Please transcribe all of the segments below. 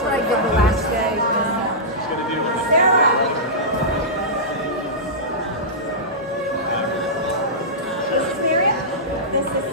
That's what I did the last day. Sarah! Is this Marian? This is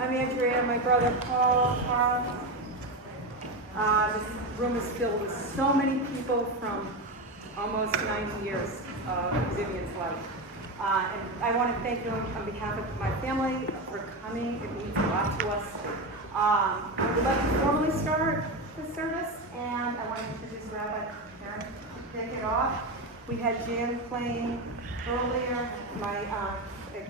I'm Andrea, my brother Paul. This room is filled with so many people from almost 90 years of Vivian's life. And I want to thank you on behalf of my family for coming. It means a lot to us. I would like to formally start the service, and I want to introduce Rabbi Karen to kick it off. We had Jan playing earlier. My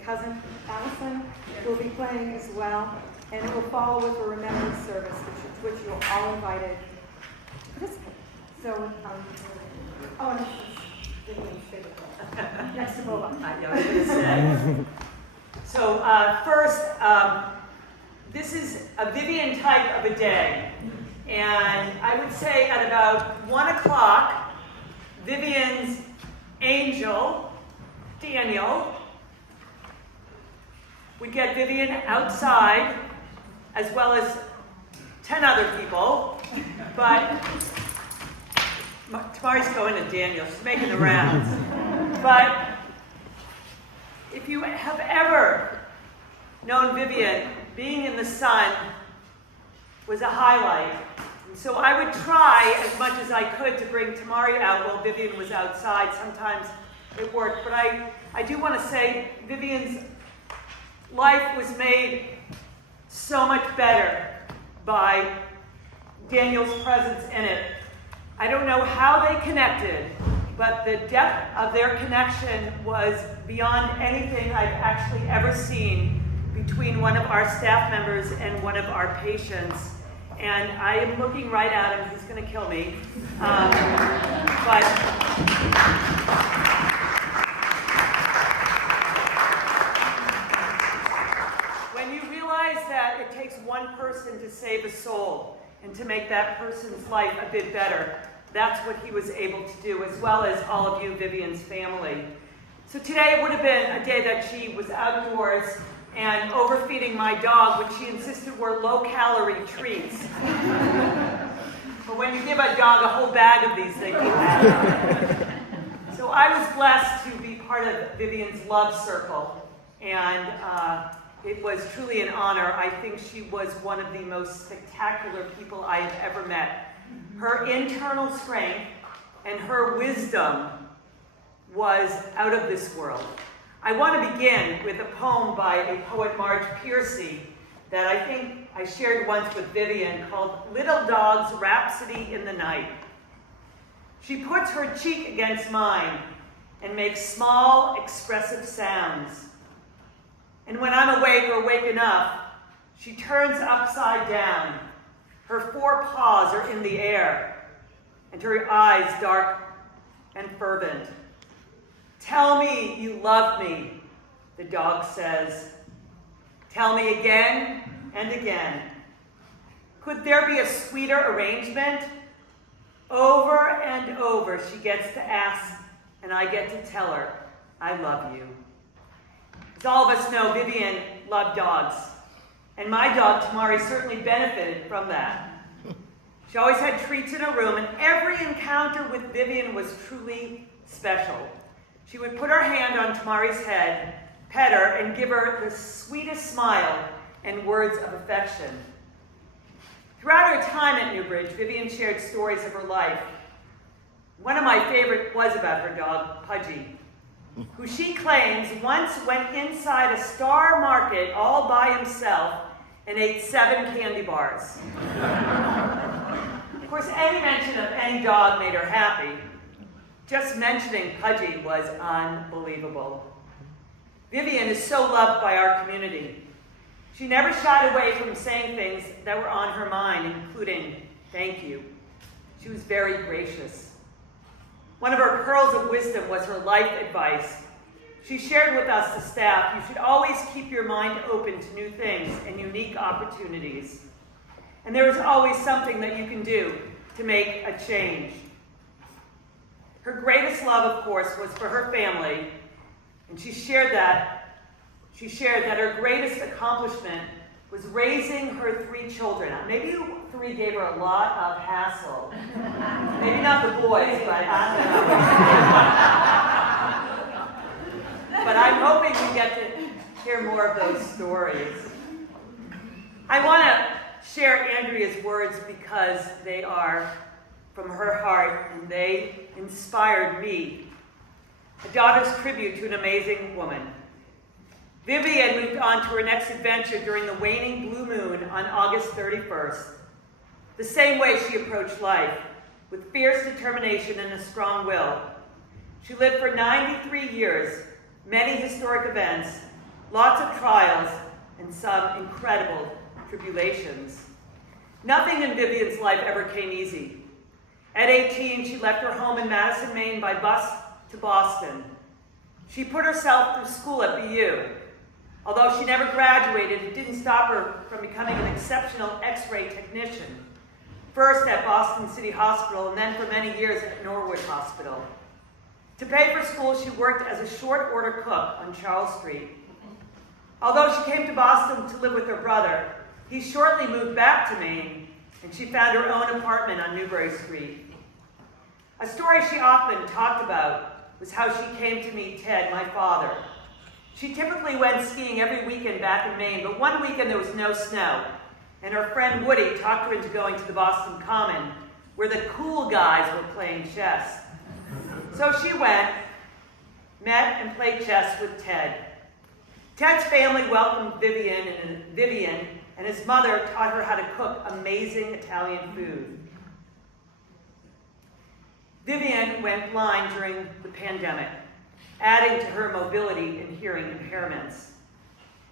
cousin Allison will be playing as well, and it will follow with a remembrance service, which you're all invited to participate. So, and this is Vivian's favorite. Next to Boba. I was going to say. So first, this is a Vivian type of a day, and I would say at about 1 o'clock, Vivian's angel, Daniel, would get Vivian outside, as well as 10 other people, but Tamari's going to Daniel, she's making the rounds. But if you have ever known Vivian, being in the sun was a highlight. And so I would try as much as I could to bring Tamari out while Vivian was outside. Sometimes it worked, but I do want to say Vivian's life was made so much better by Daniel's presence in it. I don't know how they connected, but the depth of their connection was beyond anything I've actually ever seen between one of our staff members and one of our patients. And I am looking right at him. He's going to kill me. But save a soul and to make that person's life a bit better. That's what he was able to do, as well as all of you, Vivian's family. So today would have been a day that she was outdoors and overfeeding my dog, which she insisted were low-calorie treats. But when you give a dog a whole bag of these, they can have. So I was blessed to be part of Vivian's love circle, and it was truly an honor. I think she was one of the most spectacular people I have ever met. Her internal strength and her wisdom was out of this world. I want to begin with a poem by a poet, Marge Piercy, that I think I shared once with Vivian, called Little Dog's Rhapsody in the Night. She puts her cheek against mine and makes small, expressive sounds. And when I'm awake or waking up, she turns upside down. Her four paws are in the air, and her eyes dark and fervent. Tell me you love me, the dog says. Tell me again and again. Could there be a sweeter arrangement? Over and over she gets to ask, and I get to tell her, I love you. As all of us know, Vivian loved dogs. And my dog, Tamari, certainly benefited from that. She always had treats in her room, and every encounter with Vivian was truly special. She would put her hand on Tamari's head, pet her, and give her the sweetest smile and words of affection. Throughout her time at Newbridge, Vivian shared stories of her life. One of my favorite was about her dog, Pudgy, who she claims once went inside a Starr market all by himself and ate 7 candy bars. Of course, any mention of any dog made her happy. Just mentioning Pudgy was unbelievable. Vivian is so loved by our community. She never shied away from saying things that were on her mind, including thank you. She was very gracious. One of her pearls of wisdom was her life advice. She shared with us, the staff, you should always keep your mind open to new things and unique opportunities. And there is always something that you can do to make a change. Her greatest love, of course, was for her family, and she shared that her greatest accomplishment was raising her 3 children. Maybe 3 gave her a lot of hassle. Maybe not the boys, but I don't know. But I'm hoping you get to hear more of those stories. I want to share Andrea's words because they are from her heart and they inspired me. A daughter's tribute to an amazing woman. Vivian moved on to her next adventure during the waning blue moon on August 31st. The same way she approached life, with fierce determination and a strong will. She lived for 93 years, many historic events, lots of trials, and some incredible tribulations. Nothing in Vivian's life ever came easy. At 18, she left her home in Madison, Maine by bus to Boston. She put herself through school at BU. Although she never graduated, it didn't stop her from becoming an exceptional X-ray technician. First at Boston City Hospital, and then for many years at Norwood Hospital. To pay for school, she worked as a short-order cook on Charles Street. Although she came to Boston to live with her brother, he shortly moved back to Maine, and she found her own apartment on Newbury Street. A story she often talked about was how she came to meet Ted, my father. She typically went skiing every weekend back in Maine, but one weekend there was no snow, and her friend Woody talked her into going to the Boston Common, where the cool guys were playing chess. So she went, met, and played chess with Ted. Ted's family welcomed Vivian, and his mother taught her how to cook amazing Italian food. Vivian went blind during the pandemic, adding to her mobility and hearing impairments.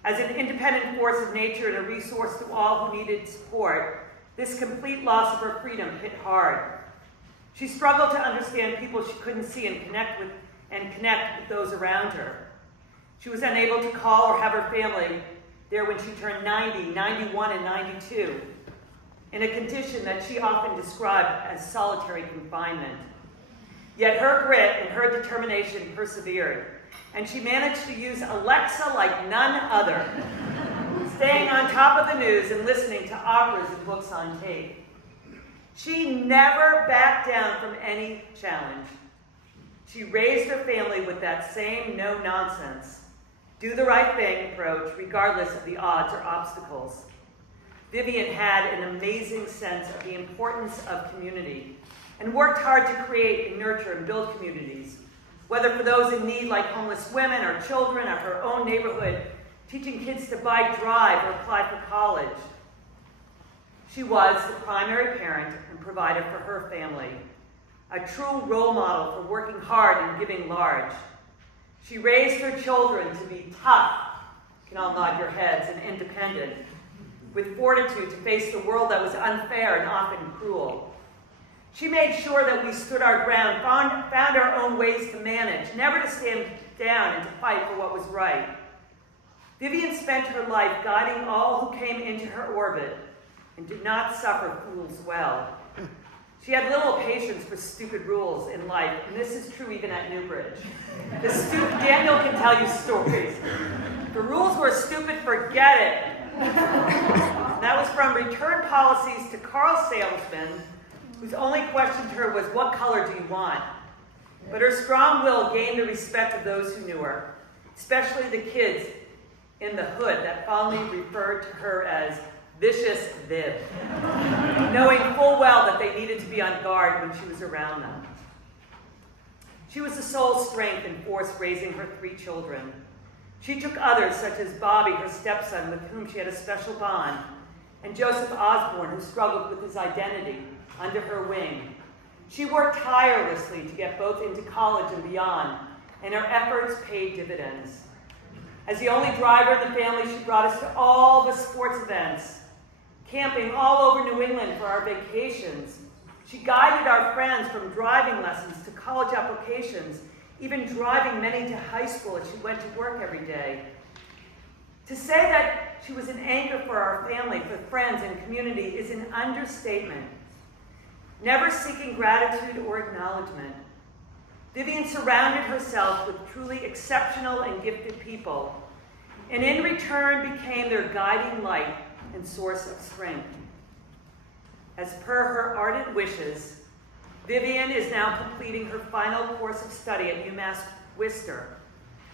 As an independent force of nature and a resource to all who needed support, this complete loss of her freedom hit hard. She struggled to understand people she couldn't see and connect with those around her. She was unable to call or have her family there when she turned 90, 91, and 92. in a condition that she often described as solitary confinement. Yet her grit and her determination persevered, and she managed to use Alexa like none other, staying on top of the news and listening to operas and books on tape. She never backed down from any challenge. She raised her family with that same no-nonsense, do the right thing approach regardless of the odds or obstacles. Vivian had an amazing sense of the importance of community and worked hard to create and nurture and build communities, whether for those in need like homeless women or children or her own neighborhood, teaching kids to bike, drive, or apply for college. She was the primary parent and provider for her family, a true role model for working hard and giving large. She raised her children to be tough, you can all nod your heads, and independent, with fortitude to face the world that was unfair and often cruel. She made sure that we stood our ground, found our own ways to manage, never to stand down and to fight for what was right. Vivian spent her life guiding all who came into her orbit and did not suffer fools well. She had little patience for stupid rules in life, and this is true even at Newbridge. Daniel can tell you stories. The rules were stupid, forget it. That was from return policies to car salesmen, whose only question to her was, what color do you want? But her strong will gained the respect of those who knew her, especially the kids in the hood that fondly referred to her as Vicious Viv, knowing full well that they needed to be on guard when she was around them. She was the sole strength and force raising her 3 children. She took others, such as Bobby, her stepson, with whom she had a special bond, and Joseph Osborne, who struggled with his identity, under her wing. She worked tirelessly to get both into college and beyond, and her efforts paid dividends. As the only driver in the family, she brought us to all the sports events, camping all over New England for our vacations. She guided our friends from driving lessons to college applications, even driving many to high school as she went to work every day. To say that she was an anchor for our family, for friends and community is an understatement. Never seeking gratitude or acknowledgement, Vivian surrounded herself with truly exceptional and gifted people, and in return became their guiding light and source of strength. As per her ardent wishes, Vivian is now completing her final course of study at UMass Worcester,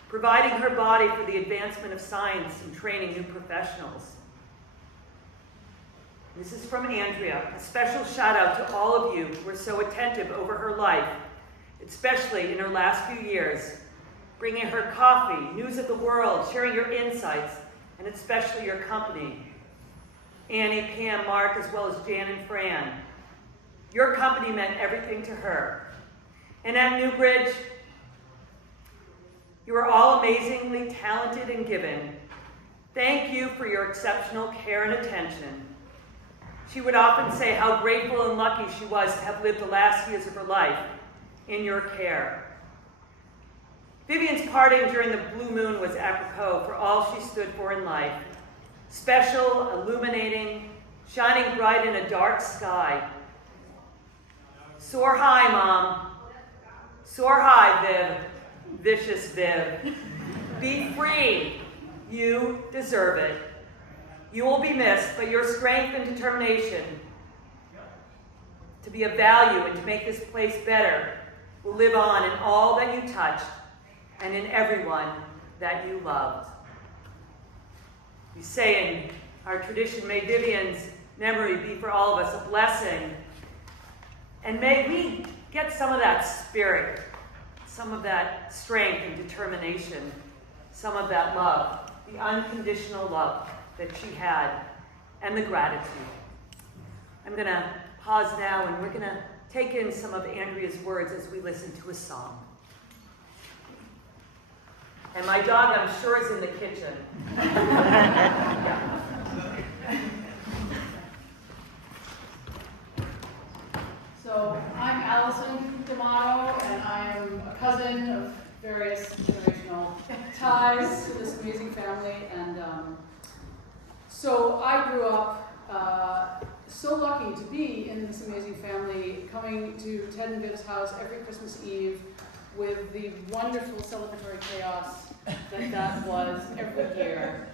providing her body for the advancement of science and training new professionals. This is from Andrea. A special shout out to all of you who were so attentive over her life, especially in her last few years, bringing her coffee, news of the world, sharing your insights, and especially your company. Annie, Pam, Mark, as well as Jan and Fran. Your company meant everything to her. And at Newbridge, you are all amazingly talented and giving. Thank you for your exceptional care and attention. She would often say how grateful and lucky she was to have lived the last years of her life in your care. Vivian's parting during the blue moon was apropos for all she stood for in life. Special, illuminating, shining bright in a dark sky. Soar high, Mom. Soar high, Viv. Vicious Viv. Be free. You deserve it. You will be missed, but your strength and determination to be of value and to make this place better will live on in all that you touched and in everyone that you loved. We say in our tradition, may Vivian's memory be for all of us a blessing, and may we get some of that spirit, some of that strength and determination, some of that love, the unconditional love that she had, and the gratitude. I'm going to pause now, and we're going to take in some of Andrea's words as we listen to a song. And my dog, I'm sure, is in the kitchen. So I'm Allison D'Amato, and I am a cousin of various generational ties to this amazing family. And so I grew up so lucky to be in this amazing family, coming to Ted and Viv's house every Christmas Eve with the wonderful celebratory chaos that was every year.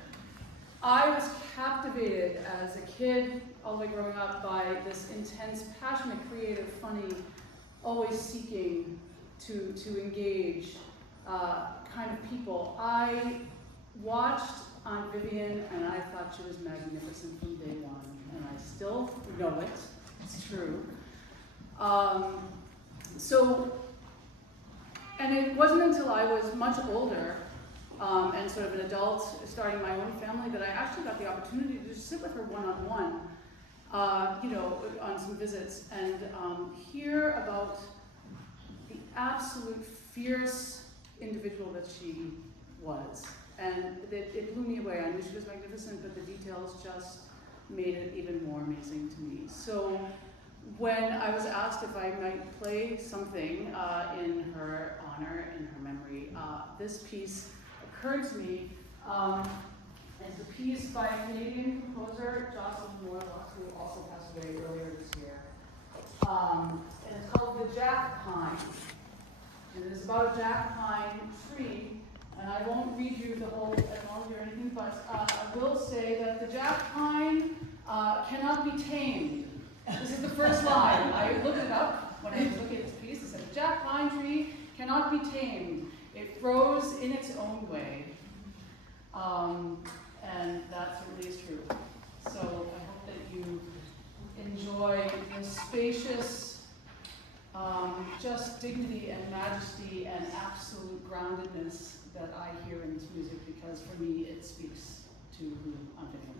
I was captivated as a kid, all the way growing up, by this intense, passionate, creative, funny, always seeking to engage kind of people. I watched Aunt Vivian and I thought she was magnificent from day one, and I still know it, it's true. And it wasn't until I was much older and sort of an adult, starting my own family, that I actually got the opportunity to just sit with her one-on-one, on some visits, and hear about the absolute fierce individual that she was. And it blew me away. I knew she was magnificent, but the details just made it even more amazing to me. So when I was asked if I might play something in her honor, in her memory, this piece occurred to me. It's a piece by a Canadian composer, Jocelyn Moore, who also passed away earlier this year. And it's called The Jack Pine. And it is about a jack pine tree. And I won't read you the whole etymology or anything, but I will say that the jack pine cannot be tamed. This is the first line. I looked it up when I was looking at this piece. It said, the jack pine tree cannot be tamed. It grows in its own way. And that certainly is true. So I hope that you enjoy the spacious, just dignity and majesty and absolute groundedness that I hear in this music, because for me it speaks to who I'm thinking of.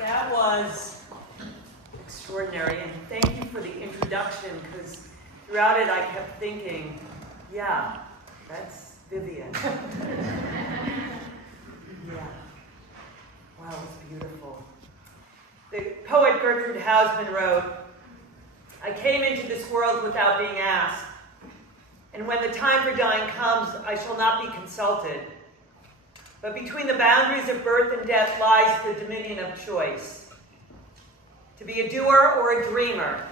That was extraordinary, and thank you for the introduction, because throughout it I kept thinking, yeah, that's Vivian. Yeah. Wow, it was beautiful. The poet Gertrude Hausman wrote, "I came into this world without being asked, and when the time for dying comes, I shall not be consulted. But between the boundaries of birth and death lies the dominion of choice. To be a doer or a dreamer,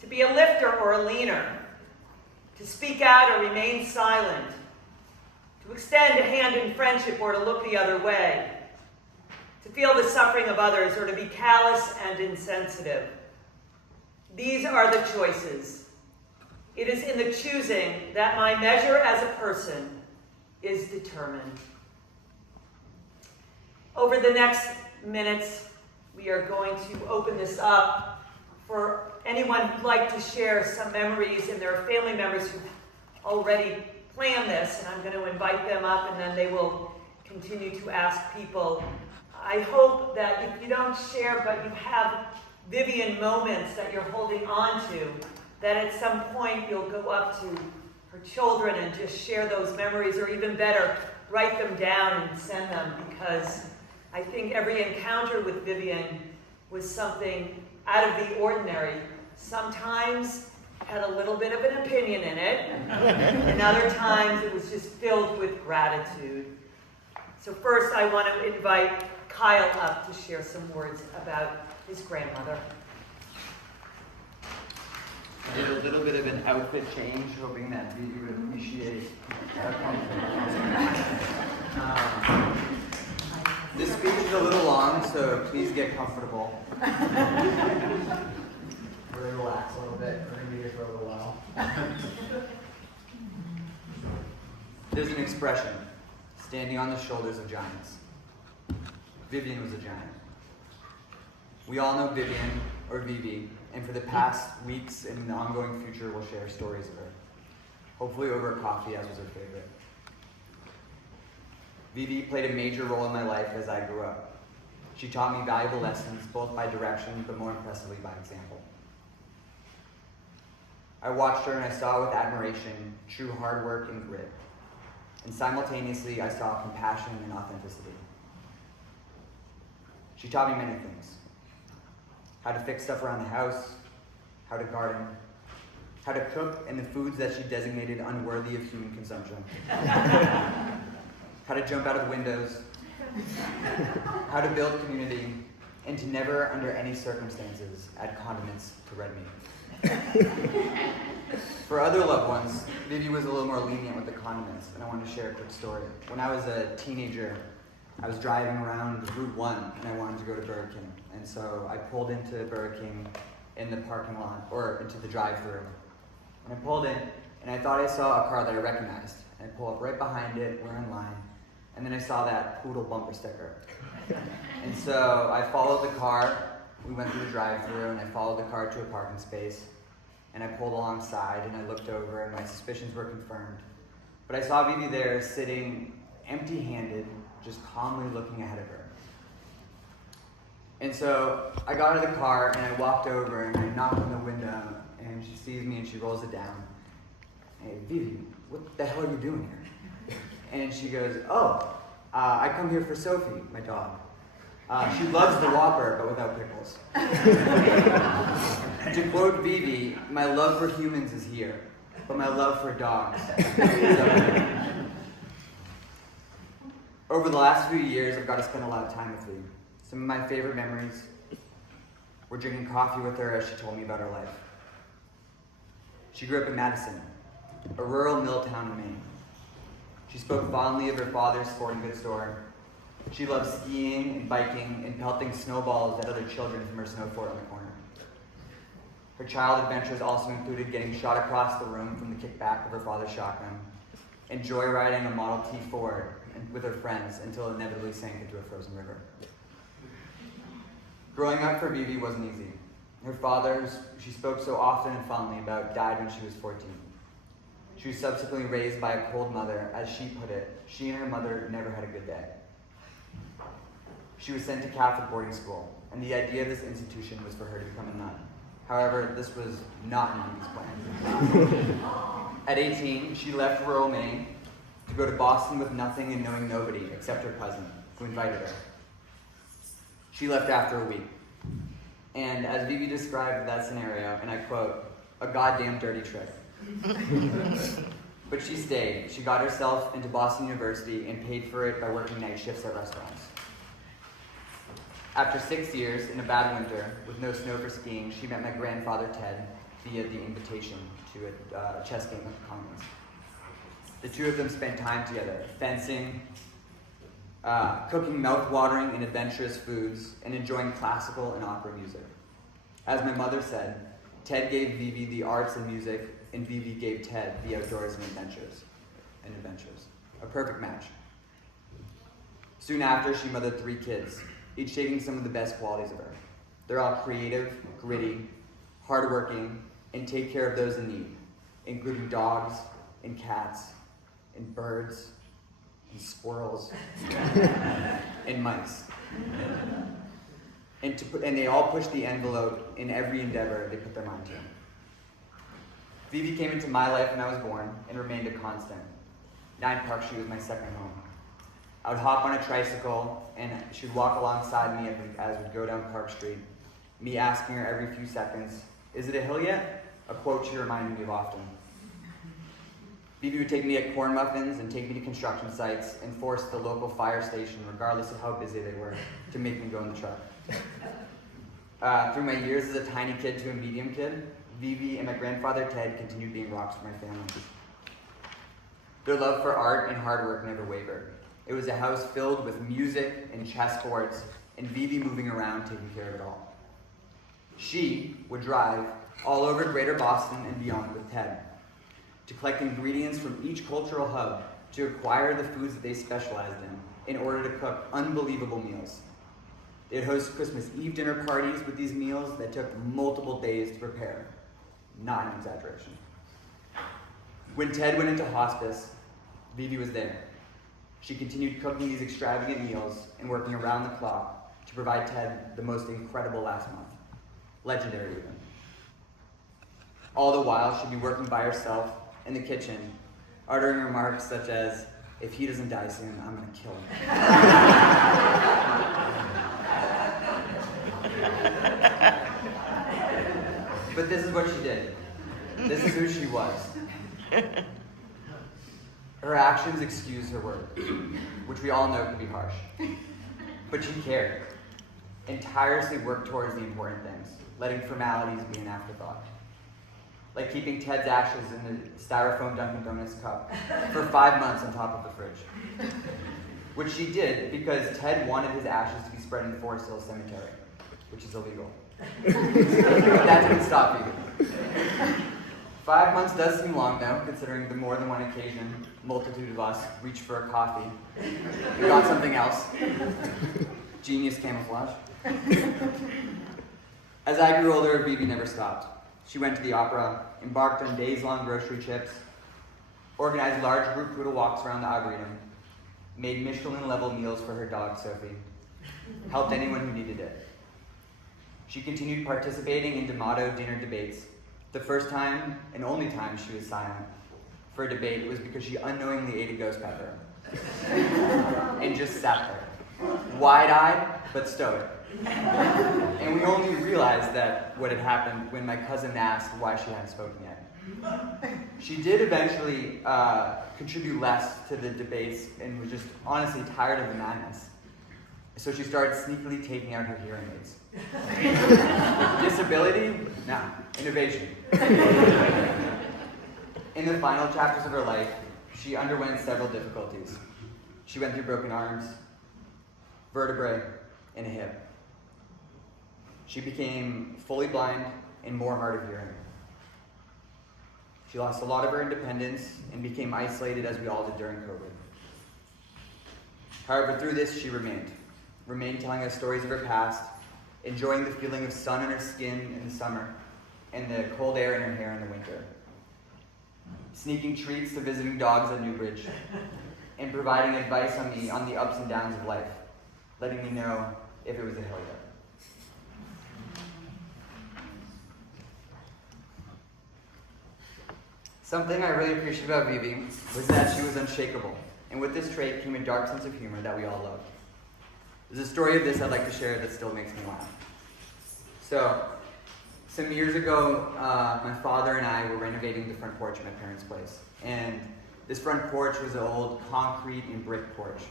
to be a lifter or a leaner, to speak out or remain silent, to extend a hand in friendship or to look the other way, to feel the suffering of others or to be callous and insensitive. These are the choices. It is in the choosing that my measure as a person is determined." Over the next minutes, we are going to open this up for anyone who'd like to share some memories, and there are family members who've already planned this, and I'm going to invite them up, and then they will continue to ask people. I hope that if you don't share, but you have Vivian moments that you're holding on to, that at some point you'll go up to her children and just share those memories, or even better, write them down and send them, because I think every encounter with Vivian was something out of the ordinary. Sometimes had a little bit of an opinion in it, and other times it was just filled with gratitude. So first I want to invite Kyle up to share some words about his grandmother. I did a little bit of an outfit change, hoping that Vivi would appreciate that comfort. This speech is a little long, so please get comfortable. Really relax a little bit. We're going to be here for a little while. There's an expression, standing on the shoulders of giants. Vivian was a giant. We all know Vivian, or Vivi, and for the past weeks and in the ongoing future, we'll share stories of her. Hopefully over a coffee, as was her favorite. Vivi played a major role in my life as I grew up. She taught me valuable lessons, both by direction, but more impressively by example. I watched her and I saw with admiration true hard work and grit. And simultaneously, I saw compassion and authenticity. She taught me many things. How to fix stuff around the house, how to garden, how to cook and the foods that she designated unworthy of human consumption, how to jump out of windows, how to build community, and to never, under any circumstances, add condiments to red meat. For other loved ones, Vivi was a little more lenient with the condiments, and I want to share a quick story. When I was a teenager, I was driving around Route 1, and I wanted to go to Burger King. And so I pulled into Burger King in the parking lot, or into the drive-thru. And I pulled in, and I thought I saw a car that I recognized. And I pull up right behind it, we're in line. And then I saw that poodle bumper sticker. And so I followed the car, we went through the drive-thru, and I followed the car to a parking space. And I pulled alongside, and I looked over, and my suspicions were confirmed. But I saw Vivi there sitting empty-handed, just calmly looking ahead of her. And so I got out of the car, and I walked over, and I knocked on the window, and she sees me, and she rolls it down. "Hey, Vivi, what the hell are you doing here?" And she goes, I come here for Sophie, my dog. She loves the Whopper, but without pickles. To quote Vivi, "My love for humans is here, but my love for dogs is up there." Over the last few years, I've got to spend a lot of time with Vivi. Some of my favorite memories were drinking coffee with her as she told me about her life. She grew up in Madison, a rural mill town in Maine. She spoke fondly of her father's sporting goods store. She loved skiing and biking and pelting snowballs at other children from her snow fort on the corner. Her child adventures also included getting shot across the room from the kickback of her father's shotgun and joyriding a Model T Ford with her friends until it inevitably sank into a frozen river. Growing up for Vivi wasn't easy. Her father, who she spoke so often and fondly about, died when she was 14. She was subsequently raised by a cold mother. As she put it, she and her mother never had a good day. She was sent to Catholic boarding school, and the idea of this institution was for her to become a nun. However, this was not Vivian's plan. At 18, she left rural Maine to go to Boston with nothing and knowing nobody except her cousin, who invited her. She left after a week. And as Vivi described that scenario, and I quote, "a goddamn dirty trick." But she stayed. She got herself into Boston University and paid for it by working night shifts at restaurants. After 6 years, in a bad winter, with no snow for skiing, she met my grandfather Ted via the invitation to a chess game with the Connors. The two of them spent time together, fencing, cooking mouth-watering and adventurous foods, and enjoying classical and opera music. As my mother said, Ted gave Vivi the arts and music, and Vivi gave Ted the outdoors and adventures. A perfect match. Soon after, she mothered 3 kids, each taking some of the best qualities of her. They're all creative, gritty, hardworking, and take care of those in need, including dogs and cats and birds and squirrels and mice. And they all push the envelope in every endeavor they put their mind to. Vivi came into my life when I was born and remained a constant. 9 Park Street was my second home. I would hop on a tricycle and she would walk alongside me as we'd go down Park Street, me asking her every few seconds, "Is it a hill yet?" A quote she reminded me of often. Vivi would take me at corn muffins and take me to construction sites and force the local fire station, regardless of how busy they were, to make me go in the truck. Through my years as a tiny kid to a medium kid, Vivi and my grandfather Ted continued being rocks for my family. Their love for art and hard work never wavered. It was a house filled with music and chessboards, and Vivi moving around taking care of it all. She would drive all over Greater Boston and beyond with Ted to collect ingredients from each cultural hub to acquire the foods that they specialized in order to cook unbelievable meals. They'd host Christmas Eve dinner parties with these meals that took multiple days to prepare. Not an exaggeration. When Ted went into hospice, Vivi was there. She continued cooking these extravagant meals and working around the clock to provide Ted the most incredible last month. Legendary even. All the while, she'd be working by herself in the kitchen, uttering remarks such as, "If he doesn't die soon, I'm gonna kill him." But this is what she did. This is who she was. Her actions excuse her words, which we all know can be harsh. But she cared, and tirelessly worked towards the important things, letting formalities be an afterthought. Like keeping Ted's ashes in the styrofoam Dunkin' Donuts cup for 5 months on top of the fridge. Which she did because Ted wanted his ashes to be spread in Forest Hill Cemetery, which is illegal. But that didn't stop you. 5 months does seem long though, considering the more than one occasion multitude of us reached for a coffee. We got something else. Genius camouflage. As I grew older, Vivi never stopped. She went to the opera, embarked on days-long grocery trips, organized large group poodle walks around the Arboretum, made Michelin-level meals for her dog, Sophie, helped anyone who needed it. She continued participating in D'Amato dinner debates. The first time and only time she was silent for a debate was because she unknowingly ate a ghost pepper and just sat there, wide-eyed but stoic. And we only realized that what had happened when my cousin asked why she hadn't spoken yet. She did eventually contribute less to the debates and was just honestly tired of the madness. So she started sneakily taking out her hearing aids. Disability? No. Innovation. In the final chapters of her life, she underwent several difficulties. She went through broken arms, vertebrae, and a hip. She became fully blind and more hard of hearing. She lost a lot of her independence and became isolated as we all did during COVID. However, through this, she remained telling us stories of her past, enjoying the feeling of sun on her skin in the summer and the cold air in her hair in the winter, sneaking treats to visiting dogs at Newbridge, and providing advice on the ups and downs of life, letting me know if it was a hill yet. Something I really appreciate about Vivi was that she was unshakable, and with this trait came a dark sense of humor that we all love. There's a story of this I'd like to share that still makes me laugh. So, some years ago, my father and I were renovating the front porch of my parents' place, and this front porch was an old concrete and brick porch.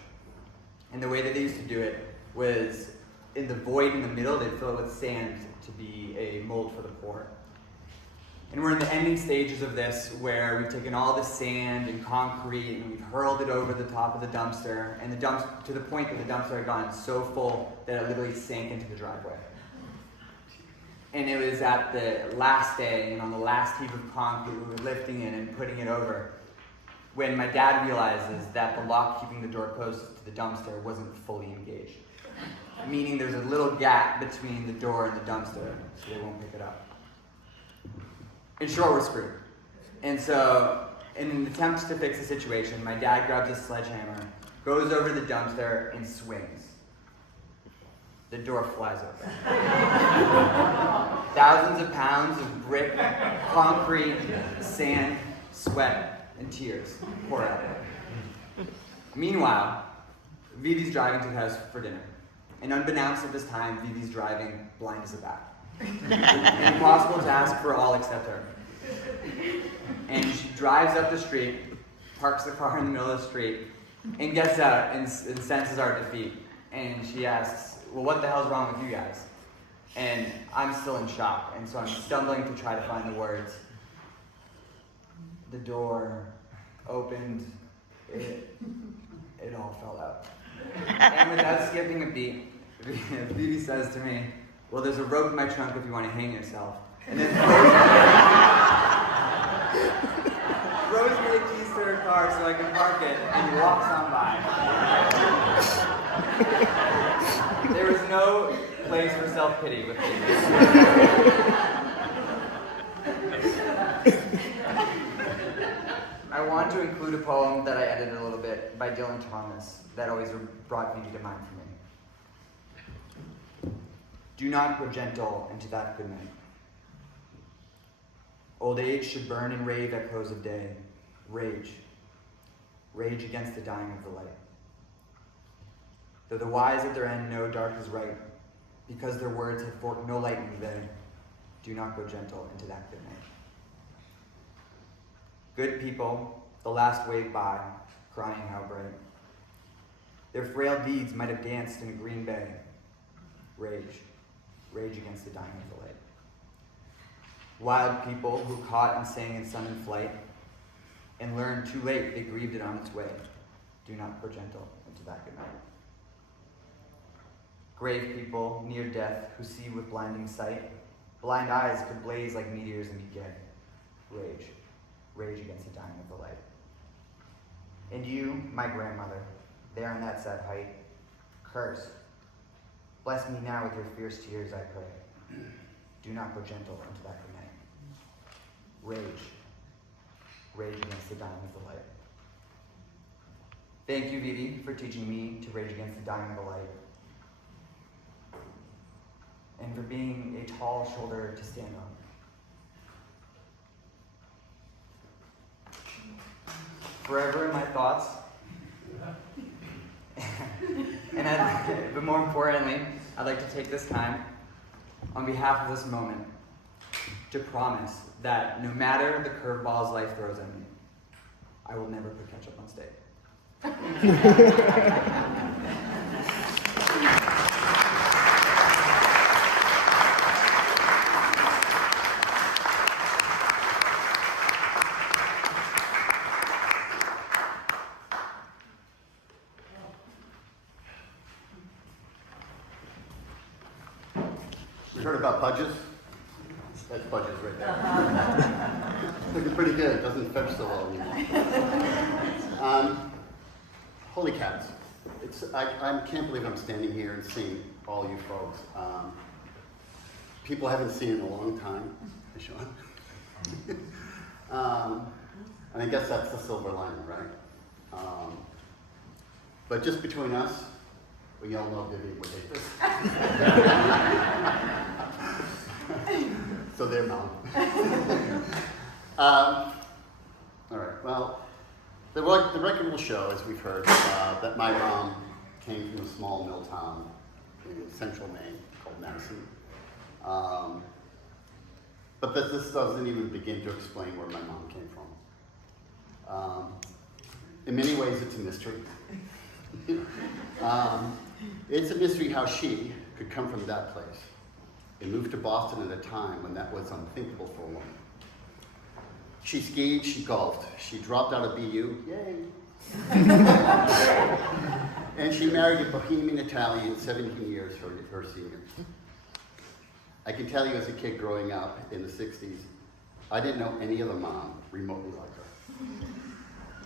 And the way that they used to do it was, in the void in the middle, they'd fill it with sand to be a mold for the pour. And we're in the ending stages of this, where we've taken all the sand and concrete and we've hurled it over the top of the dumpster, and to the point that the dumpster had gotten so full that it literally sank into the driveway. And it was at the last day, and on the last heap of concrete, we were lifting it and putting it over, when my dad realizes that the lock keeping the door closed to the dumpster wasn't fully engaged. Meaning there's a little gap between the door and the dumpster, so they won't pick it up. In short, we're screwed. And so, in an attempt to fix the situation, my dad grabs a sledgehammer, goes over the dumpster, and swings. The door flies open. Thousands of pounds of brick, concrete, sand, sweat, and tears pour out. Meanwhile, Vivi's driving to the house for dinner. And unbeknownst at this time, Vivi's driving blind as a bat. And impossible to ask for all except her. And she drives up the street, parks the car in the middle of the street, and gets out and senses our defeat. And she asks, well, what the hell's wrong with you guys? And I'm still in shock, and so I'm stumbling to try to find the words. The door opened, it all fell out. And without skipping a beat, Vivi says to me, well, there's a rope in my trunk if you want to hang yourself. And then throws me the keys to her car so I can park it, and walks on by. There was no place for self-pity with Vivi. I want to include a poem that I edited a little bit by Dylan Thomas that always brought Vivi to mind for me. Do not go gentle into that good night. Old age should burn and rave at close of day. Rage. Rage against the dying of the light. Though the wise at their end know dark is right, because their words have forked no lightning there, do not go gentle into that good night. Good people, the last wave by, crying how bright. Their frail deeds might have danced in a green bay. Rage. Rage against the dying of the light. Wild people who caught and sang in sun and flight, and learned too late they grieved it on its way. Do not go gentle into that good night. Grave people near death who see with blinding sight, blind eyes could blaze like meteors and be gay. Rage. Rage against the dying of the light. And you, my grandmother, there on that sad height, curse. Bless me now with your fierce tears, I pray. Do not go gentle into that good night. Rage. Rage against the dying of the light. Thank you, Vivi, for teaching me to rage against the dying of the light. And for being a tall shoulder to stand on. Forever in my thoughts. But more importantly, I'd like to take this time, on behalf of this moment, to promise that no matter the curveballs life throws at me, I will never put ketchup on steak. You heard about budges? That's budges right there. Looking pretty good. It doesn't fetch so well anymore. Holy cats. I can't believe I'm standing here and seeing all you folks. people haven't seen in a long time. Hey, Sean. And I guess that's the silver lining, right? But just between us, we all know Vivian would hate this. So there, Mom. All right, well, the record will show, as we've heard, that my mom came from a small mill town in central Maine called Madison. But this doesn't even begin to explain where my mom came from. In many ways, it's a mystery. It's a mystery how she could come from that place and move to Boston at a time when that was unthinkable for a woman. She skied, she golfed, she dropped out of BU, yay! And she married a Bohemian Italian 17 years her senior. I can tell you as a kid growing up in the 60s, I didn't know any other mom remotely like her.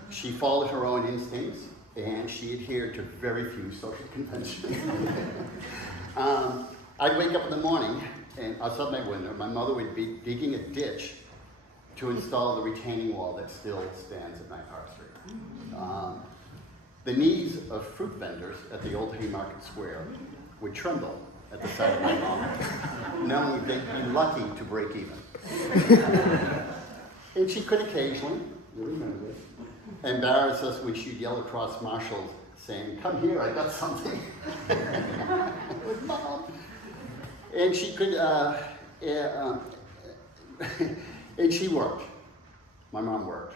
She followed her own instincts, and she adhered to very few social conventions. I'd wake up in the morning, and outside my window, my mother would be digging a ditch to install the retaining wall that still stands at 9 Park Street. The knees of fruit vendors at the old Haymarket Square would tremble at the sight of my mom, knowing they'd be lucky to break even. And she could occasionally, you remember this, embarrass us when she'd yell across Marshall's saying, "Come here, I got something." With Mom. And she could, and she worked. My mom worked.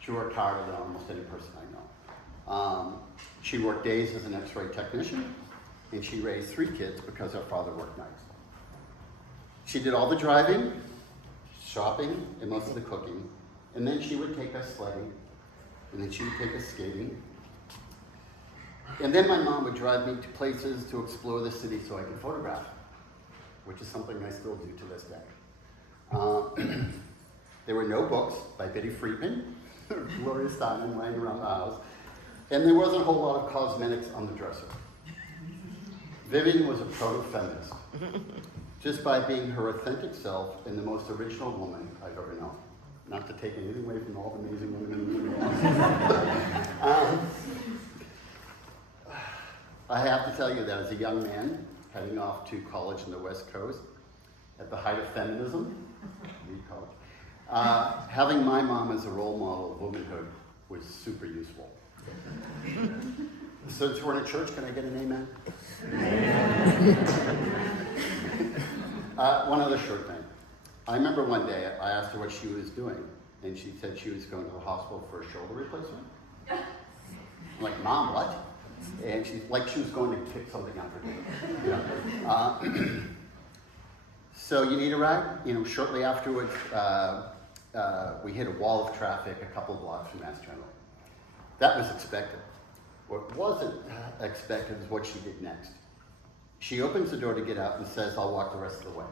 She worked harder than almost any person I know. She worked days as an X-ray technician, and she raised 3 kids because her father worked nights. She did all the driving, shopping, and most of the cooking, and then she would take us sledding, and then she would take us skating. And then my mom would drive me to places to explore the city so I could photograph, which is something I still do to this day. There were no books by Betty Friedman or Gloria Steinem lying around the house, and there wasn't a whole lot of cosmetics on the dresser. Vivian was a proto-feminist, just by being her authentic self and the most original woman I've ever known. Not to take anything away from all the amazing women in the room. I have to tell you that as a young man, heading off to college in the West Coast, at the height of feminism, having my mom as a role model of womanhood was super useful. Since we're in a church, can I get an amen? One other short thing. I remember one day I asked her what she was doing, and she said she was going to the hospital for a shoulder replacement. I'm like, "Mom, what?" And she's like, she was going to pick something up for dinner. So you need a ride? Shortly afterwards, we hit a wall of traffic a couple blocks from Mass General. That was expected. What wasn't expected is what she did next. She opens the door to get out and says, "I'll walk the rest of the way."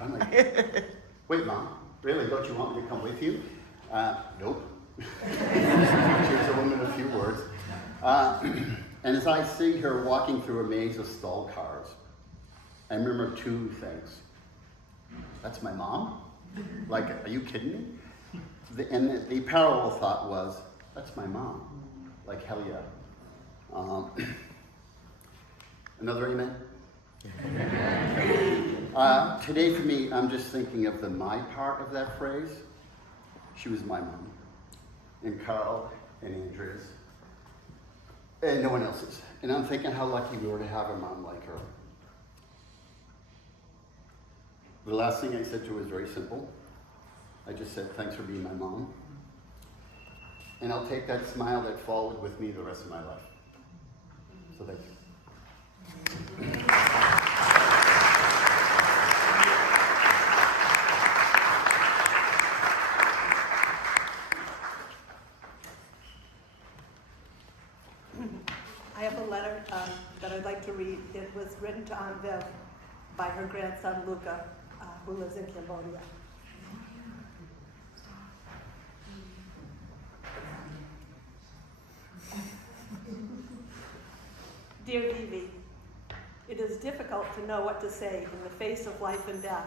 I'm like, "Wait, Mom, really? Don't you want me to come with you?" Nope. She was a woman of few words. And as I see her walking through a maze of stalled cars, I remember 2 things. That's my mom? Like, are you kidding me? The parallel thought was, that's my mom. Like, hell yeah. Another amen? Today for me, I'm just thinking of the my part of that phrase. She was my mom. And Carl and Andrea's. And no one else's. And I'm thinking how lucky we were to have a mom like her. The last thing I said to her was very simple. I just said, "Thanks for being my mom." And I'll take that smile that followed with me the rest of my life. So thank you. I have a letter that I'd like to read. It was written to Aunt Viv by her grandson Luka, who lives in Cambodia. Dear Vivi, it It is difficult to know what to say in the face of life and death,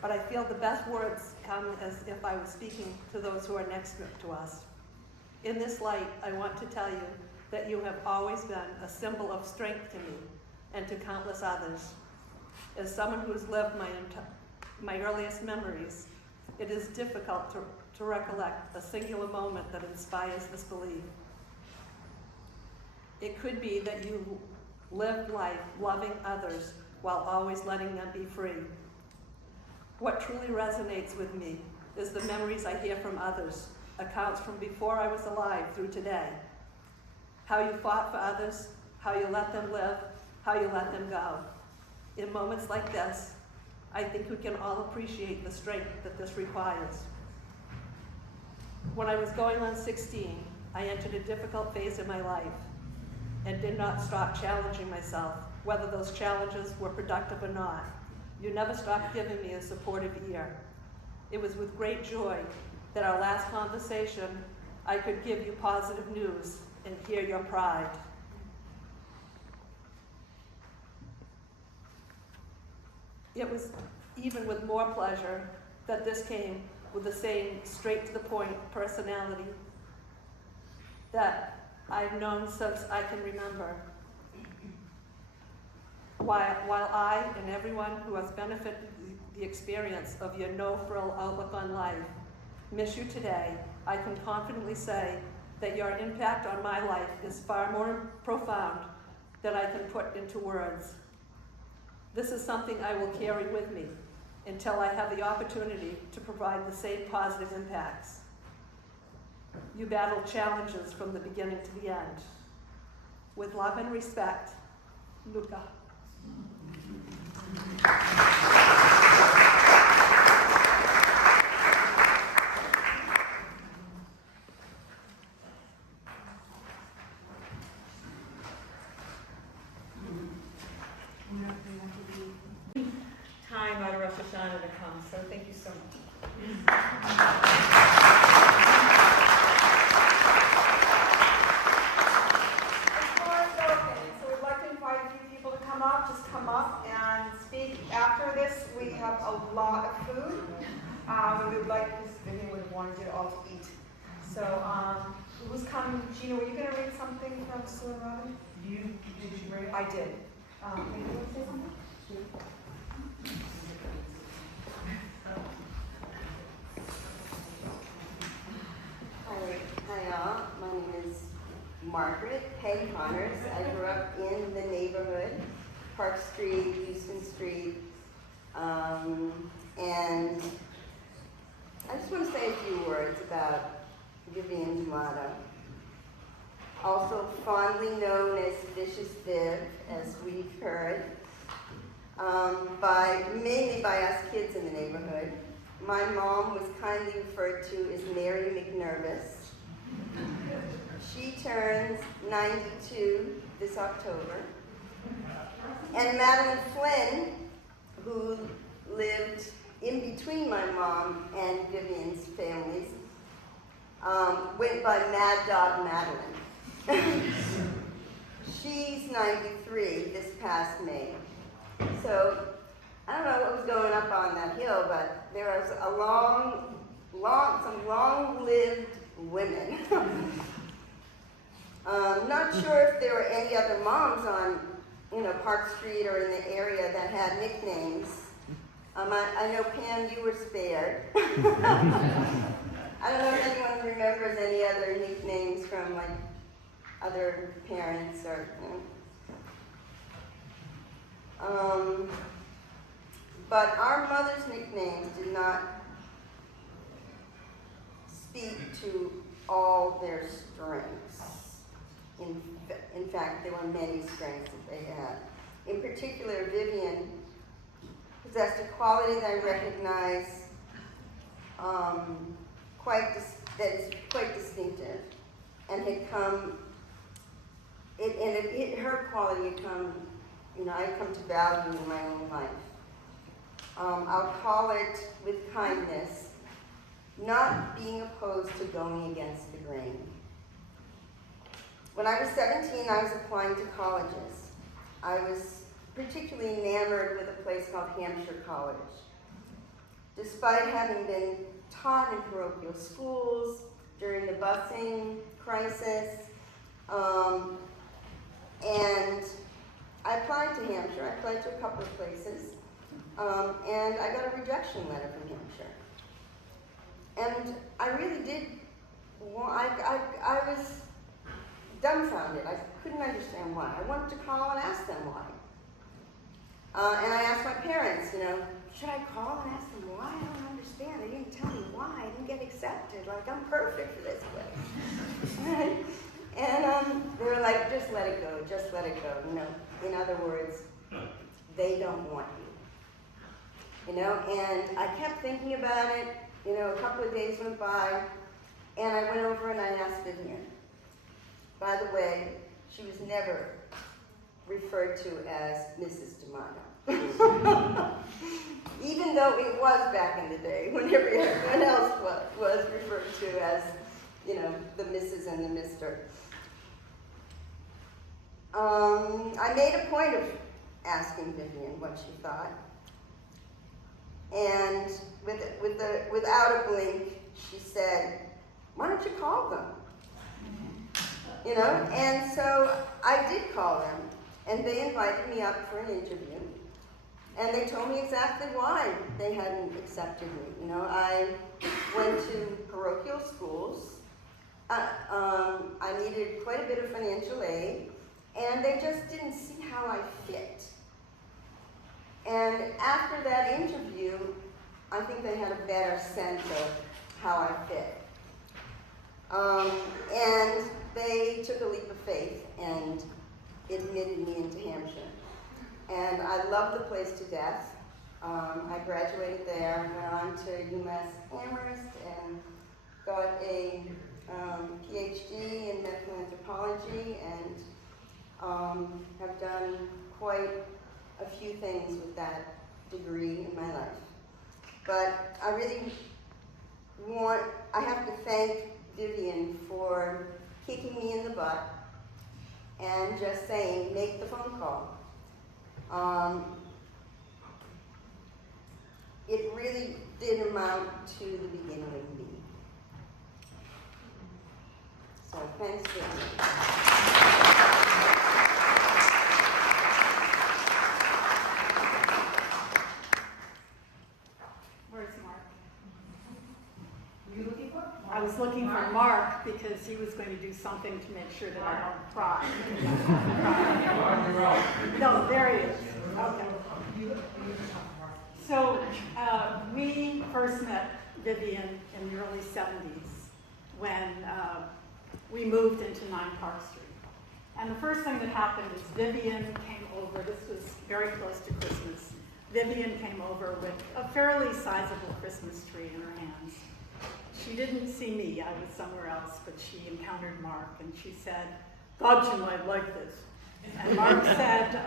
but I feel the best words come as if I was speaking to those who are next to us. In this light, I want to tell you that you have always been a symbol of strength to me and to countless others. As someone who's lived my earliest memories, it is difficult to recollect a singular moment that inspires this belief. It could be that you lived life loving others while always letting them be free. What truly resonates with me is the memories I hear from others, accounts from before I was alive through today. How you fought for others, how you let them live, how you let them go. In moments like this, I think we can all appreciate the strength that this requires. When I was going on 16, I entered a difficult phase in my life and did not stop challenging myself, whether those challenges were productive or not. You never stopped giving me a supportive ear. It was with great joy that our last conversation, I could give you positive news and hear your pride. It was even with more pleasure that this came with the same straight-to-the-point personality that I've known since I can remember. While I and everyone who has benefited the experience of your no-frill outlook on life miss you today, I can confidently say that your impact on my life is far more profound than I can put into words. This is something I will carry with me until I have the opportunity to provide the same positive impacts. You battled challenges from the beginning to the end. With love and respect, Luka. Time out of Rosh Hashanah to come, so thank you so much. So we'd like to invite a few people to come up, just come up and speak. After this, we have a lot of food. We would like, because Vivian would have wanted you all to eat. So, who's coming? Gina, were you going to read something from Sue and Robin? Did you read? I did. Maybe you want to say something? Hi all, my name is Margaret Connors. I grew up in the neighborhood, Park Street, Houston Street, and I just want to say a few words about Vivian D'Amato, also fondly known as Vicious Viv, as we've heard, mainly by us kids in the neighborhood. My mom was kindly referred to as Mary McNervous. She turns 92 this October. And Madeline Flynn, who lived in between my mom and Vivian's families, went by Mad Dog Madeline. She's 93 this past May. So I don't know what was going up on that hill, but there was some long-lived women. Not sure if there were any other moms on, Park Street or in the area that had nicknames. I know, Pam, you were spared. I don't know if anyone remembers any other nicknames from, other parents or, But our mother's nicknames did not speak to all their strengths. In fact, there were many strengths that they had. In particular, Vivian possessed a quality that I recognize that is quite distinctive, and had come. Her quality had come. I've come to value in my own life. I'll call it with kindness, not being opposed to going against the grain. When I was 17, I was applying to colleges. I was particularly enamored with a place called Hampshire College. Despite having been taught in parochial schools during the busing crisis, and I applied to Hampshire. I applied to a couple of places, and I got a rejection letter from Hampshire. And I really did, I was dumbfounded. I couldn't understand why. I wanted to call and ask them why. And I asked my parents, should I call and ask them why? I don't understand. They didn't tell me why. I didn't get accepted. Like, I'm perfect for this place. And they were like, just let it go. Just let it go. In other words, they don't want you. And I kept thinking about it. A couple of days went by, and I went over and I asked Vivian. By the way, she was never referred to as Mrs. D'Amato. Even though it was back in the day when everyone else was referred to as, the Mrs. and the Mr. I made a point of asking Vivian what she thought. And without a blink, she said, why don't you call them? And so I did call them, and they invited me up for an interview. And they told me exactly why they hadn't accepted me. I went to parochial schools. I needed quite a bit of financial aid, and they just didn't see how I fit. And after that interview, I think they had a better sense of how I fit. And they took a leap of faith and admitted me into Hampshire. And I love the place to death. I graduated there, went on to UMass Amherst, and got a PhD in medical anthropology, and have done quite a few things with that degree in my life. But I really I have to thank Vivian for kicking me in the butt and just saying, make the phone call. It really did amount to the beginning of me. So thanks, Vivian. I was looking for Mark because he was going to do something to make sure that I don't cry. No, there he is. Okay. So we first met Vivian in the early 70s when we moved into 9 Park Street. And the first thing that happened is Vivian came over. This was very close to Christmas. Vivian came over with a fairly sizable Christmas tree in her hands. She didn't see me, I was somewhere else, but she encountered Mark, and she said, "Thought you might like this." And Mark said,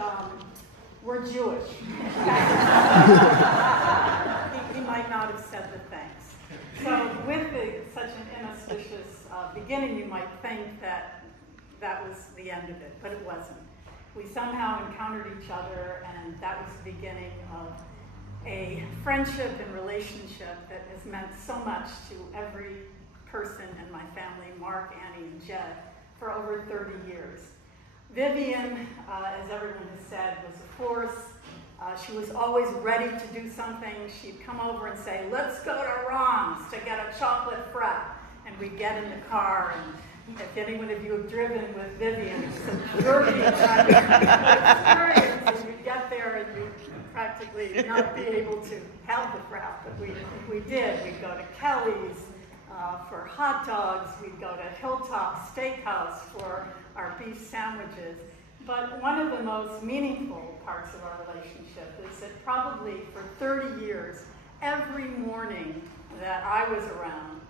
"We're Jewish." He might not have said the thanks. So with such an inauspicious beginning, you might think that was the end of it, but it wasn't. We somehow encountered each other, and that was the beginning of a friendship and relationship that has meant so much to every person in my family, Mark, Annie, and Jed, for over 30 years. Vivian, as everyone has said, was a force. She was always ready to do something. She'd come over and say, "Let's go to Ron's to get a chocolate frap." And we'd get in the car, and if anyone of you have driven with Vivian, it's a journey experience. And you'd get there and you'd practically not be able to have the frap, but we did. We'd go to Kelly's for hot dogs. We'd go to Hilltop Steakhouse for our beef sandwiches. But one of the most meaningful parts of our relationship is that probably for 30 years, every morning that I was around,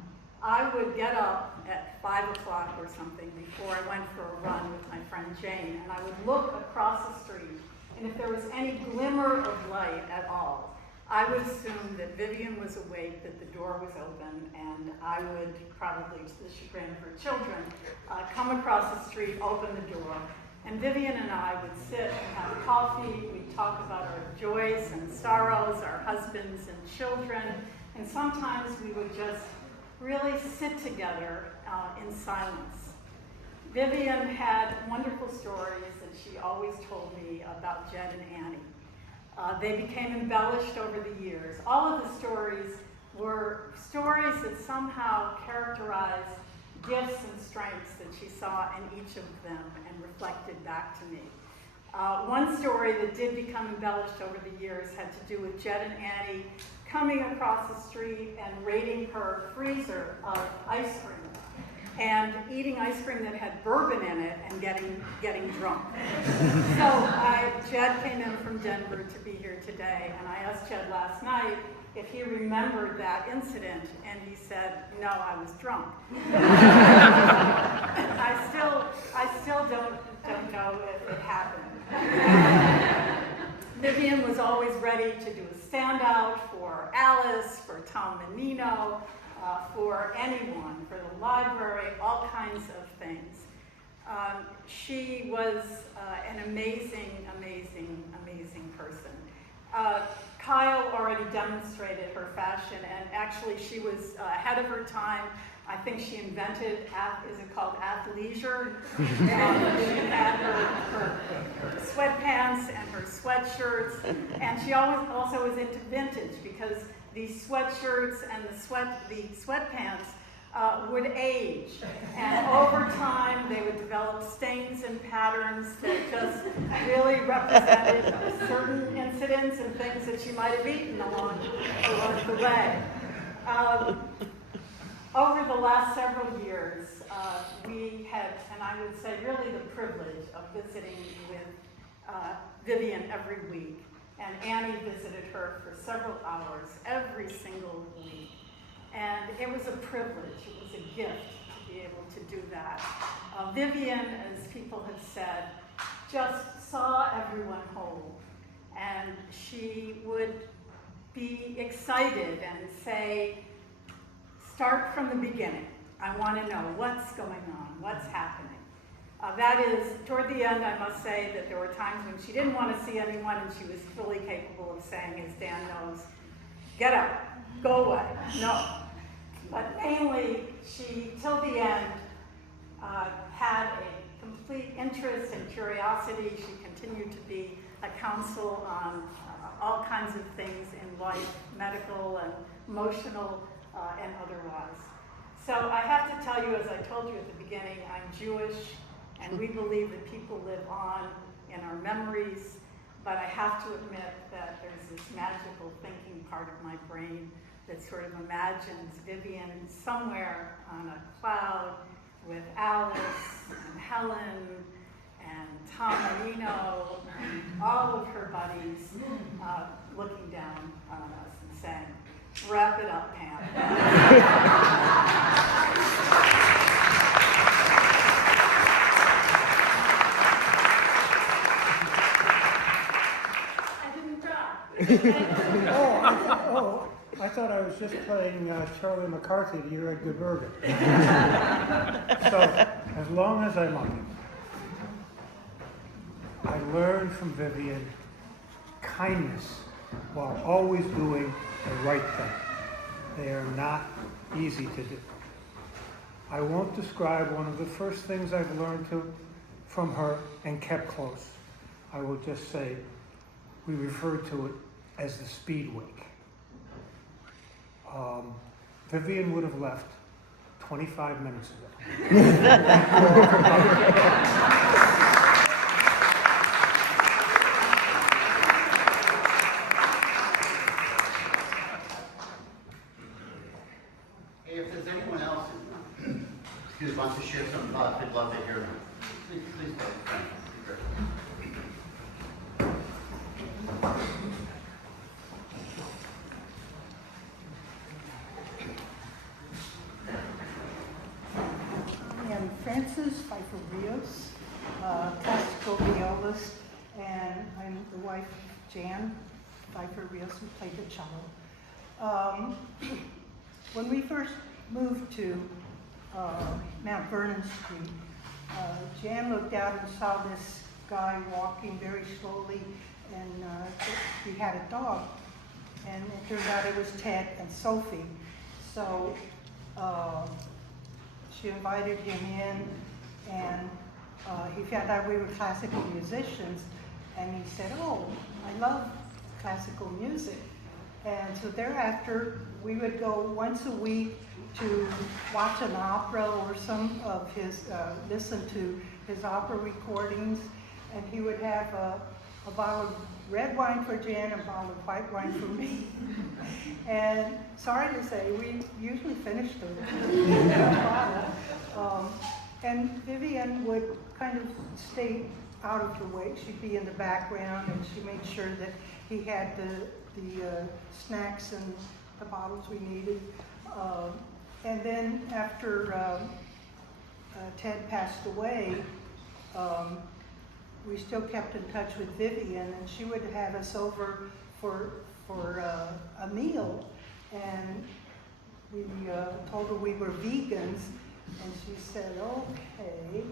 I would get up at 5 o'clock or something before I went for a run with my friend Jane, and I would look across the street, and if there was any glimmer of light at all, I would assume that Vivian was awake, that the door was open, and I would, probably to the chagrin of her children, come across the street, open the door, And Vivian and I would sit and have coffee, we'd talk about our joys and sorrows, our husbands and children, and sometimes we would just really sit together in silence. Vivian had wonderful stories that she always told me about Jed and Annie. They became embellished over the years. All of the stories were stories that somehow characterized gifts and strengths that she saw in each of them and reflected back to me. One story that did become embellished over the years had to do with Jed and Annie coming across the street and raiding her freezer of ice cream and eating ice cream that had bourbon in it and getting drunk. So Jed came in from Denver to be here today, and I asked Jed last night if he remembered that incident, and he said, no, I was drunk. I still don't know if it happened. Vivian was always ready to do a standout for Alice, for Tom Menino, for anyone, for the library, all kinds of things. She was an amazing, amazing, amazing person. Kyle already demonstrated her fashion, and actually she was ahead of her time. I think she invented, is it called athleisure? And she had her sweatpants and her sweatshirts, and she also was into vintage because these sweatshirts and the sweatpants would age, and over time they would develop stains and patterns that just really represented certain incidents and things that she might have eaten along the way. Over the last several years, we had, and I would say really the privilege of visiting with Vivian every week, and Annie visited her for several hours every single week. And it was a privilege, it was a gift to be able to do that. Vivian, as people have said, just saw everyone whole. And she would be excited and say, start from the beginning. I want to know what's going on, what's happening. That is, toward the end, I must say that there were times when she didn't want to see anyone and she was fully capable of saying, as Dan knows, get up, go away, no. But mainly, she, till the end, had a complete interest and curiosity. She continued to be a counsel on all kinds of things in life, medical and emotional and otherwise. So I have to tell you, as I told you at the beginning, I'm Jewish, and we believe that people live on in our memories, but I have to admit that there's this magical thinking part of my brain that sort of imagines Vivian somewhere on a cloud with Alice and Helen and Tom Menino and all of her buddies looking down on us and saying, wrap it up, Pam. I didn't cry. I thought I was just playing Charlie McCarthy to You're a Good Burger. So, as long as I'm on it, I learned from Vivian kindness while always doing the right thing. They are not easy to do. I won't describe one of the first things I've learned from her and kept close. I will just say we referred to it as the speed wake. Vivian would have left 25 minutes ago. Hey, if there's anyone else who wants to share some thoughts, I'd love to hear them. Please go. I'm Frances Pfeiffer-Rios, classical violist, and I'm the wife of Jan Pfeiffer-Rios, who played the cello. When we first moved to Mount Vernon Street, Jan looked out and saw this guy walking very slowly, and he had a dog. And it turned out it was Ted and Sophie. So she invited him in, and he found out we were classical musicians, and he said, "Oh, I love classical music." And so thereafter, we would go once a week to watch an opera or some of his, listen to his opera recordings, and he would have a bottle of red wine for Jan and a bottle of white wine for me. And sorry to say, we usually finished the bottle. And Vivian would kind of stay out of the way. She'd be in the background, and she made sure that he had the snacks and the bottles we needed. And then after Ted passed away, we still kept in touch with Vivian, and she would have us over for a meal. And we told her we were vegans, and she said, "Okay."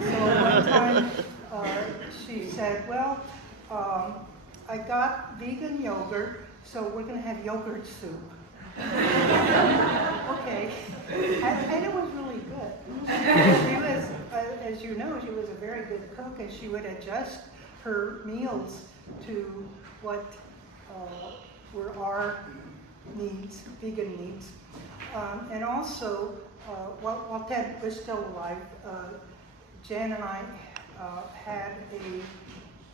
So one time she said, "Well, I got vegan yogurt, so we're going to have yogurt soup." Okay. And it was really good. She was, as you know, she was a very good cook, and she would adjust her meals to what were our needs, vegan needs. And also, while Ted was still alive, Jan and I had a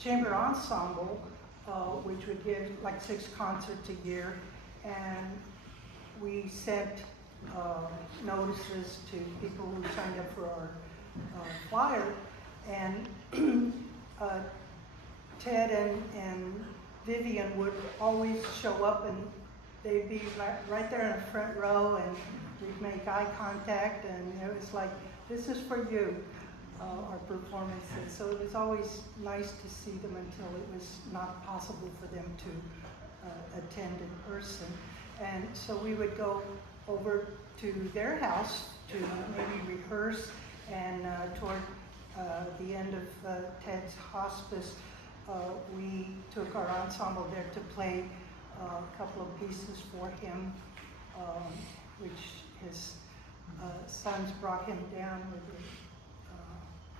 chamber ensemble, which would give like 6 concerts a year, and we sent notices to people who signed up for our flyer, and Ted and Vivian would always show up, and they'd be right there in the front row, and we'd make eye contact, and it was like, "This is for you," our performances. So it was always nice to see them until it was not possible for them to attend in person. And so we would go over to their house to maybe rehearse, and toward the end of Ted's hospice, we took our ensemble there to play a couple of pieces for him, which his sons brought him down with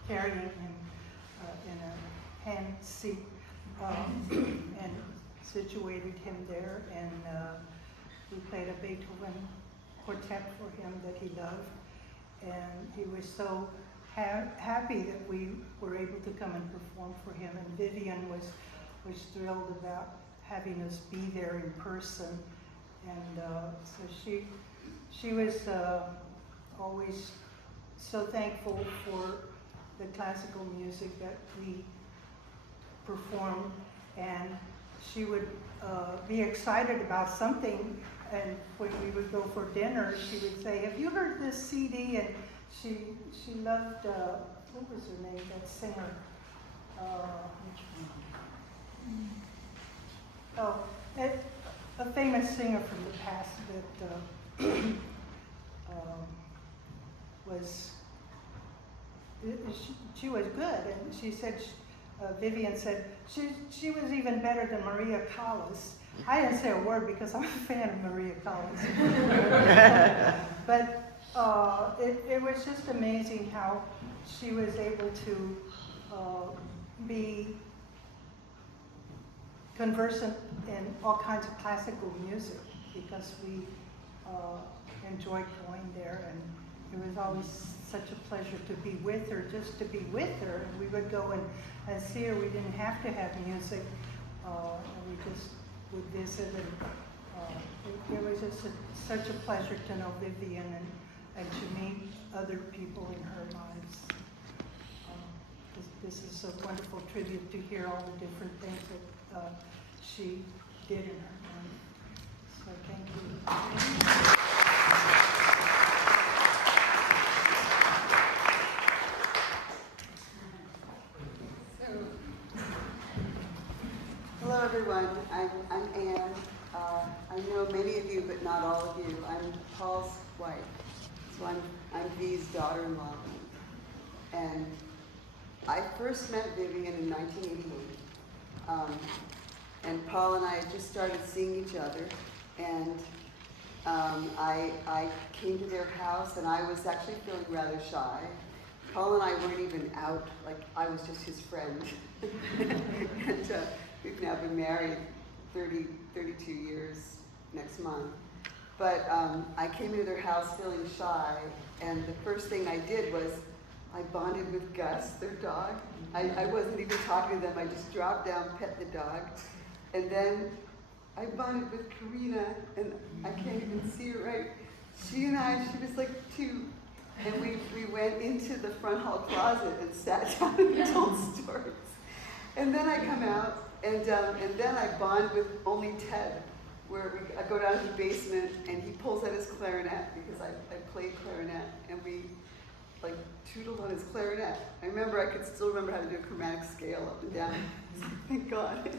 carrying him in a hand seat, and situated him there, and we played a Beethoven quartet for him that he loved, and he was so happy that we were able to come and perform for him, and Vivian was thrilled about having us be there in person, and so she was always so thankful for the classical music that we performed, and she would be excited about something, and when we would go for dinner, she would say, "Have you heard this CD?" And she loved, what was her name, that singer? A famous singer from the past that was, she was good, and she said, Vivian said, she was even better than Maria Callas. I didn't say a word because I'm a fan of Maria Callas. But it was just amazing how she was able to be conversant in all kinds of classical music, because we enjoyed going there, and it was always such a pleasure to be with her, just to be with her. And we would go and see her. We didn't have to have music, and we just would visit, and it was just such a pleasure to know Vivian and to meet other people in her lives. This is a wonderful tribute to hear all the different things that she did in her life. So thank you. Hello everyone, I'm Anne. I know many of you, but not all of you. I'm Paul's wife, so I'm V's daughter-in-law. And I first met Vivian in 1988. And Paul and I had just started seeing each other. And I came to their house, and I was actually feeling rather shy. Paul and I weren't even out, like I was just his friend. And we've now been married 32 years next month. But I came into their house feeling shy, and the first thing I did was I bonded with Gus, their dog. I wasn't even talking to them, I just dropped down, pet the dog. And then I bonded with Karina, and I can't even see her right. She was like 2. And we went into the front hall closet and sat down and told stories. And then I come out, and then I bond with only Ted, where I go down to the basement, and he pulls out his clarinet, because I played clarinet, and we like tootled on his clarinet. I could still remember how to do a chromatic scale up and down. Thank God.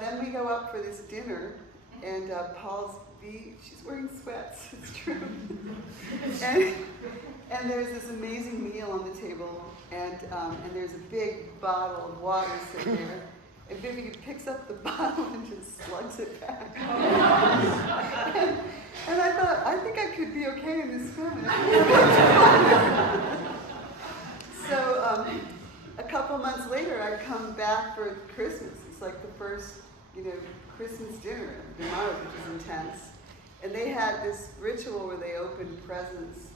Then we go up for this dinner, and she's wearing sweats, it's true. and there's this amazing meal on the table, and there's a big bottle of water sitting there. And Vivian picks up the bottle and just slugs it back. and I thought, I think I could be okay in this family. So a couple months later, I come back for Christmas. It's like the first, Christmas dinner at D'Amato, which is intense. And they had this ritual where they opened presents.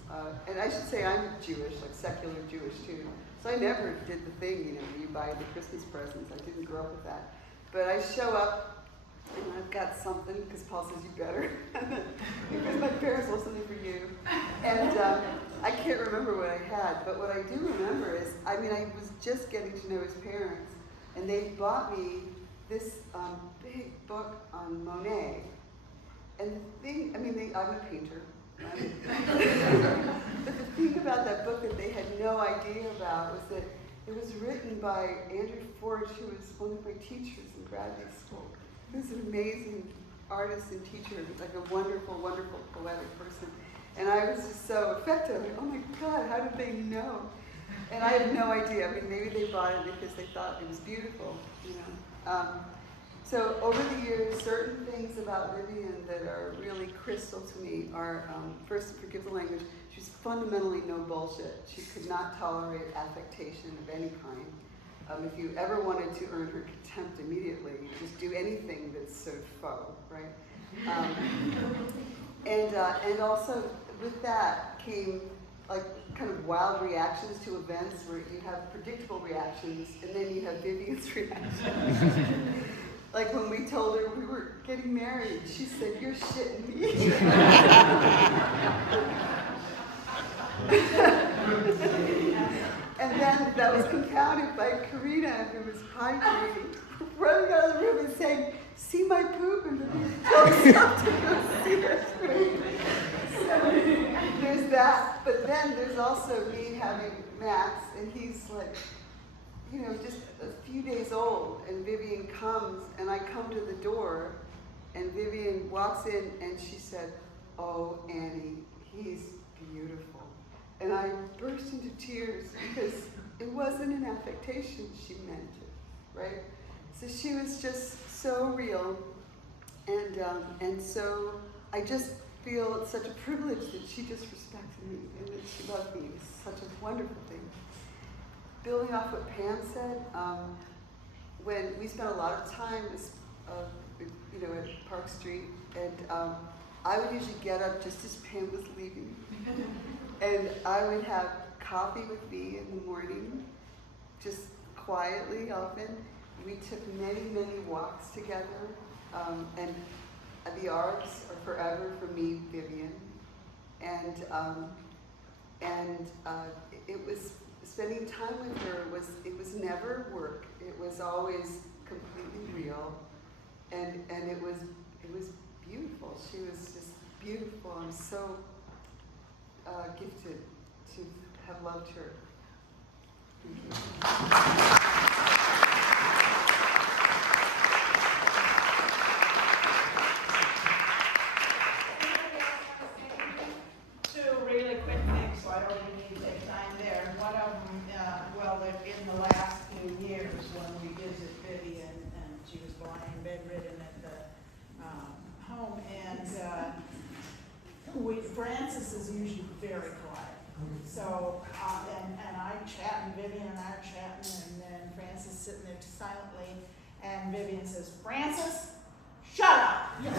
And I should say I'm Jewish, like secular Jewish too. So I never did the thing, where you buy the Christmas presents. I didn't grow up with that. But I show up, and I've got something, because Paul says you better. Because my parents want something for you. And I can't remember what I had, but what I do remember is, I was just getting to know his parents, and they bought me this big book on Monet. And the thing, I'm a painter. But the thing about that book that they had no idea about was that it was written by Andrew Forge, who was one of my teachers in graduate school. He was an amazing artist and teacher, like a wonderful, wonderful poetic person. And I was just so affected. I'm like, oh my God, how did they know? And I had no idea. Maybe they bought it because they thought it was beautiful, So over the years, certain things about Vivian that are really crystal to me are, first, forgive the language, she's fundamentally no bullshit. She could not tolerate affectation of any kind. If you ever wanted to earn her contempt immediately, just do anything that's sort of faux, right? And also with that came like kind of wild reactions to events where you have predictable reactions, and then you have Vivian's reaction. Like when we told her we were getting married, she said, "You're shitting me." And then that was compounded by Karina, who was pie-treating, running out of the room and saying, "See my poop?" And Vivian told us to go see her. So there's that, but then there's also me having Max, and he's like, just a few days old, and Vivian comes, and I come to the door, and Vivian walks in, and she said, "Oh, Annie, he's beautiful." And I burst into tears because it wasn't an affectation, she meant it, right? So she was just so real, and so I just feel it's such a privilege that she just respected me and that she loved me. It's such a wonderful thing. Building off what Pam said, when we spent a lot of time, at Park Street, and I would usually get up just as Pam was leaving, and I would have coffee with V in the morning, just quietly often. We took many, many walks together, and the arcs are forever for me, Vivian, and it was. Spending time with her was never work. It was always completely real, and it was beautiful. She was just beautiful. I'm so gifted to have loved her. Thank you. Two really quick things, so I don't Francis is usually very quiet. So, and I chat, and Vivian and I are chatting, and then Francis sitting there silently, and Vivian says, "Francis, shut up!" And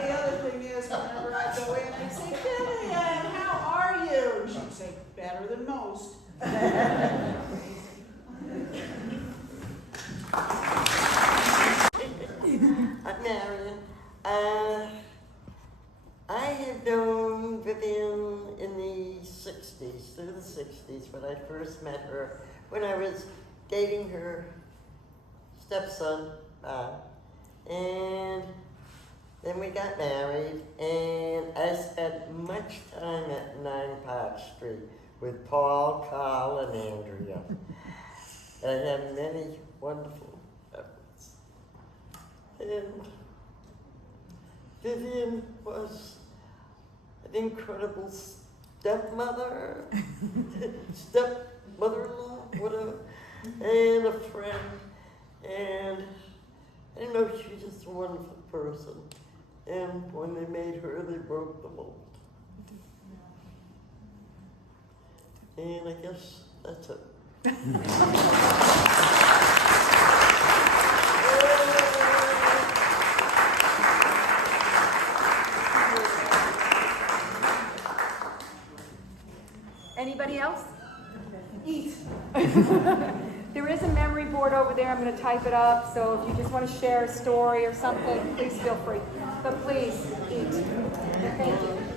the other thing is, whenever I go in, I say, "Vivian, how are you?" She'd say, "Better than most." I'm Marian. I had known Vivian in the 60s, through the 60s, when I first met her, when I was dating her stepson, and then we got married, and I spent much time at 9 Park Street with Paul, Carl, and Andrea. I had many wonderful memories. And Vivian was an incredible stepmother, stepmother-in-law, whatever, and a friend. And I know she's just a wonderful person. And when they made her, they broke the mold. And I guess that's it. Anybody else? Eat. There is a memory board over there. I'm going to type it up. So if you just want to share a story or something, please feel free. But please eat. Thank you.